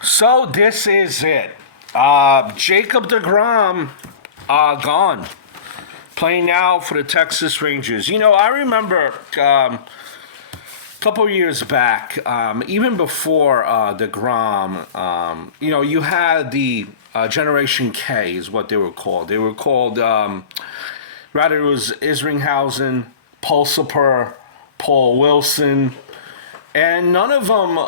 So this is it. Jacob Degrom, gone. Playing now for the Texas Rangers. You know, I remember a couple of years back, even before Degrom, you had the Generation K is what they were called. They were called, rather it was Isringhausen, Pulsiper, Paul Wilson, and none of them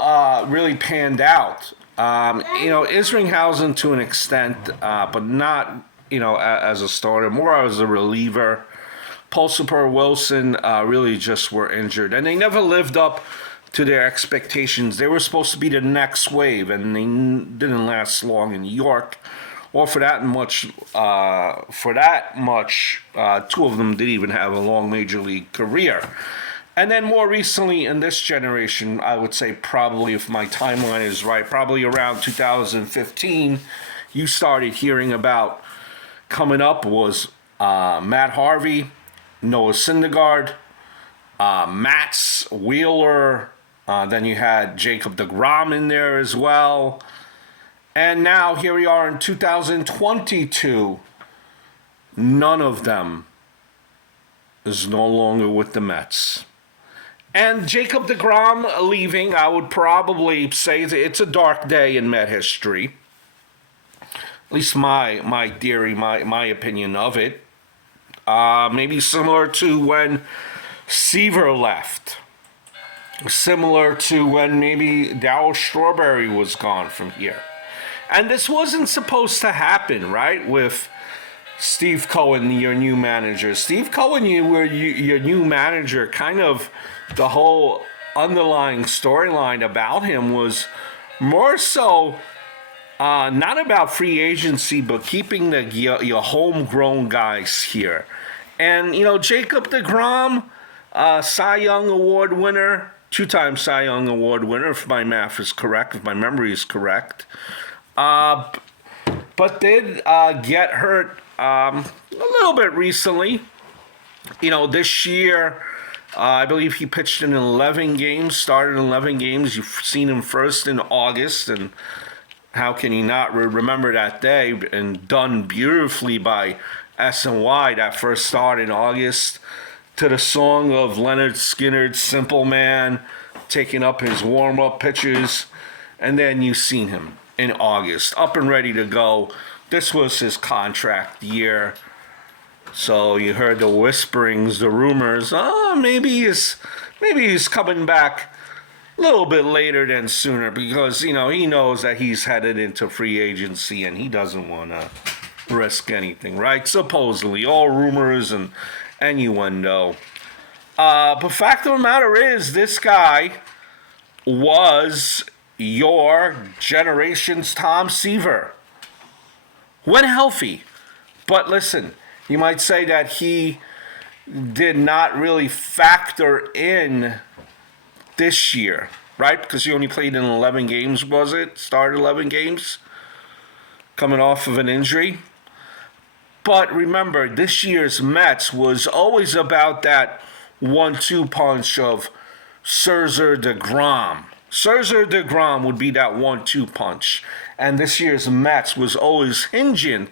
really panned out. Isringhausen to an extent, but not as a starter, more as a reliever. Pulsiper, Wilson really just were injured, and they never lived up to their expectations. They were supposed to be the next wave, and they didn't last long in New York. Or for that much, two of them didn't even have a long major league career. And then more recently in this generation, I would say probably, if my timeline is right, probably around 2015, you started hearing about coming up was Matt Harvey, Noah Syndergaard, Mats Wheeler, then you had Jacob Degrom in there as well. And now here we are in 2022. None of them is no longer with the Mets. And Jacob Degrom leaving, I would probably say that it's a dark day in Met history. At least my theory, my opinion of it. Maybe similar to when Seaver left. Similar to when maybe Darryl Strawberry was gone from here. And this wasn't supposed to happen, right? With Steve Cohen, your new manager. Steve Cohen, you were your new manager. Kind of the whole underlying storyline about him was more so not about free agency, but keeping your homegrown guys here. And, Jacob Degrom, Cy Young Award winner, two-time Cy Young Award winner, if my math is correct, if my memory is correct. But did get hurt a little bit recently. This year, I believe he pitched in 11 games, started in 11 games. You've seen him first in August, and how can you not remember that day? And done beautifully by SNY, that first start in August, to the song of Leonard Skinner's Simple Man, taking up his warm-up pitches. And then you've seen him in August, up and ready to go. This was his contract year. So you heard the whisperings, the rumors. Maybe he's coming back a little bit later than sooner, because he knows that he's headed into free agency and he doesn't want to risk anything, right? Supposedly, all rumors and innuendo. But fact of the matter is, this guy was your generation's Tom Seaver when healthy. But listen, you might say that he did not really factor in this year, right? Because he only played in 11 games, was it? Started 11 games, coming off of an injury. But remember, this year's Mets was always about that 1-2 punch of Scherzer, Degrom. Scherzer, Degrom would be that 1-2 punch. And this year's Mets was always hinging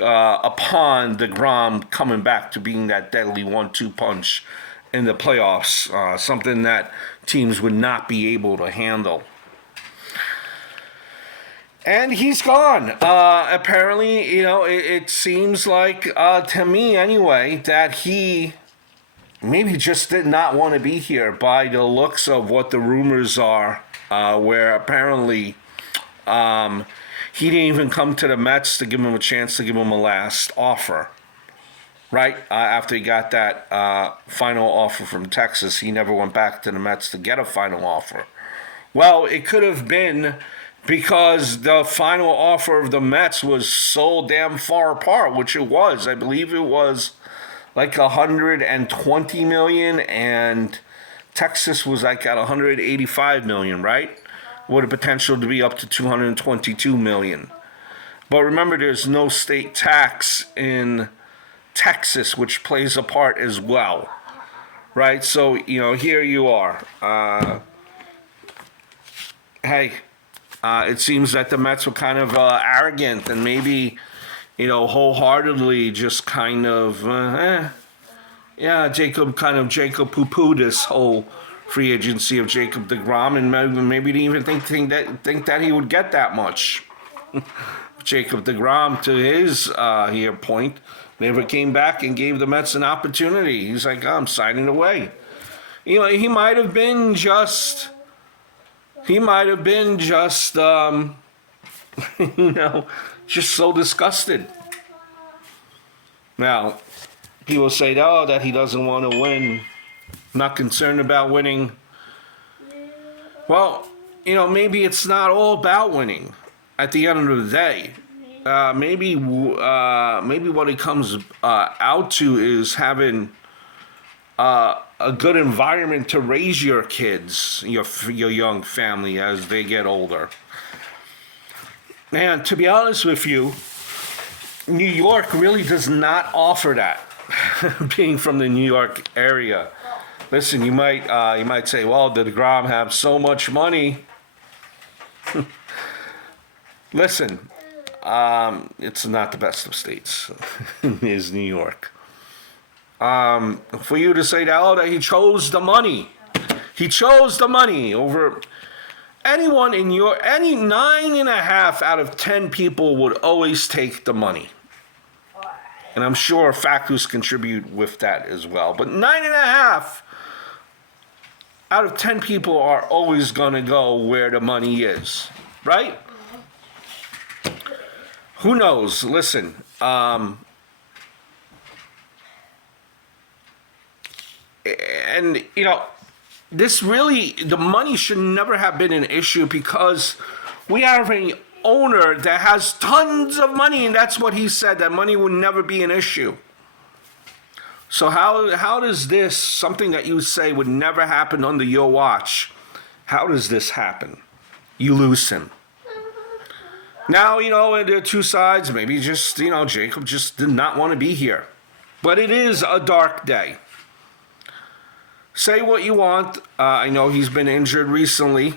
upon Degrom coming back to being that deadly 1-2 punch in the playoffs, something that teams would not be able to handle. And he's gone. Apparently, it seems like, to me anyway, that he maybe just did not want to be here by the looks of what the rumors are, where apparently he didn't even come to the Mets to give him a chance to give him a last offer. Right? After he got that final offer from Texas, he never went back to the Mets to get a final offer. Well, it could have been because the final offer of the Mets was so damn far apart, which it was. I believe it was like $120 million, and Texas was like at $185 million, right? With a potential to be up to $222 million. But remember, there's no state tax in Texas, which plays a part as well, right? So, here you are. Hey, It seems that the Mets were kind of arrogant and maybe, wholeheartedly just kind of, yeah, Jacob poo-pooed this whole free agency of Jacob Degrom, and maybe didn't even think that he would get that much. Jacob Degrom, to his point, never came back and gave the Mets an opportunity. He's like, I'm signing away. He might have been just, just so disgusted. Now, people say, that he doesn't want to win, not concerned about winning. Well, maybe it's not all about winning at the end of the day. Maybe what it comes out to is having a good environment to raise your kids, your young family as they get older. And to be honest with you, New York really does not offer that. Being from the New York area, listen, you might say, well, did DeGrom have so much money? Listen, it's not the best of states. Is New York. For you to say that he chose the money. He chose the money over anyone in any 9.5 out of 10 people would always take the money. And I'm sure factors contribute with that as well. But 9.5 out of 10 people are always going to go where the money is. Right? Who knows? Listen, and this really, the money should never have been an issue because we have an owner that has tons of money, and that's what he said, that money would never be an issue. So how does this, something that you say would never happen under your watch, how does this happen? You lose him. Now, there are two sides. Maybe just, Jacob just did not want to be here. But it is a dark day. Say what you want. I know he's been injured recently.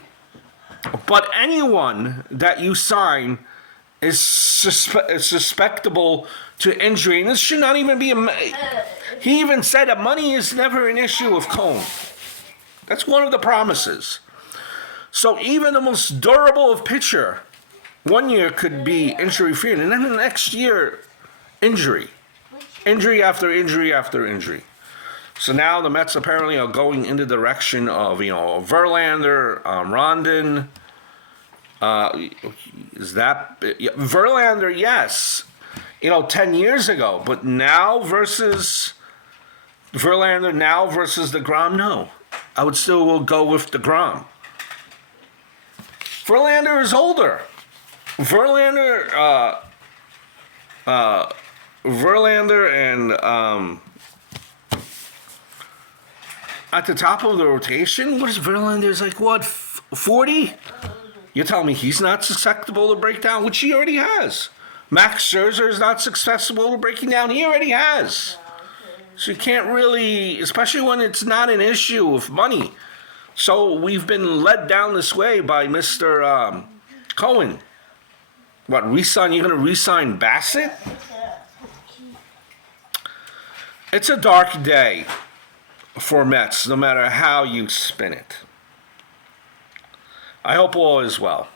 But anyone that you sign is susceptible to injury. And this should not even be he even said that money is never an issue with Cone. That's one of the promises. So even the most durable of pitcher, 1 year could be injury-free, and then the next year, injury. Injury after injury after injury. So now the Mets apparently are going in the direction of, Verlander, Rondon. Verlander, yes. 10 years ago. But now versus Verlander, now versus DeGrom, no. I would still go with DeGrom. Verlander is older. Verlander and at the top of the rotation, what is Verlander's like? What, 40? You're telling me he's not susceptible to breakdown, which he already has. Max Scherzer is not susceptible to breaking down. He already has. So you can't really, especially when it's not an issue of money. So we've been led down this way by Mr. Cohen. What, you're going to re-sign Bassett? It's a dark day for Mets, no matter how you spin it. I hope all is well.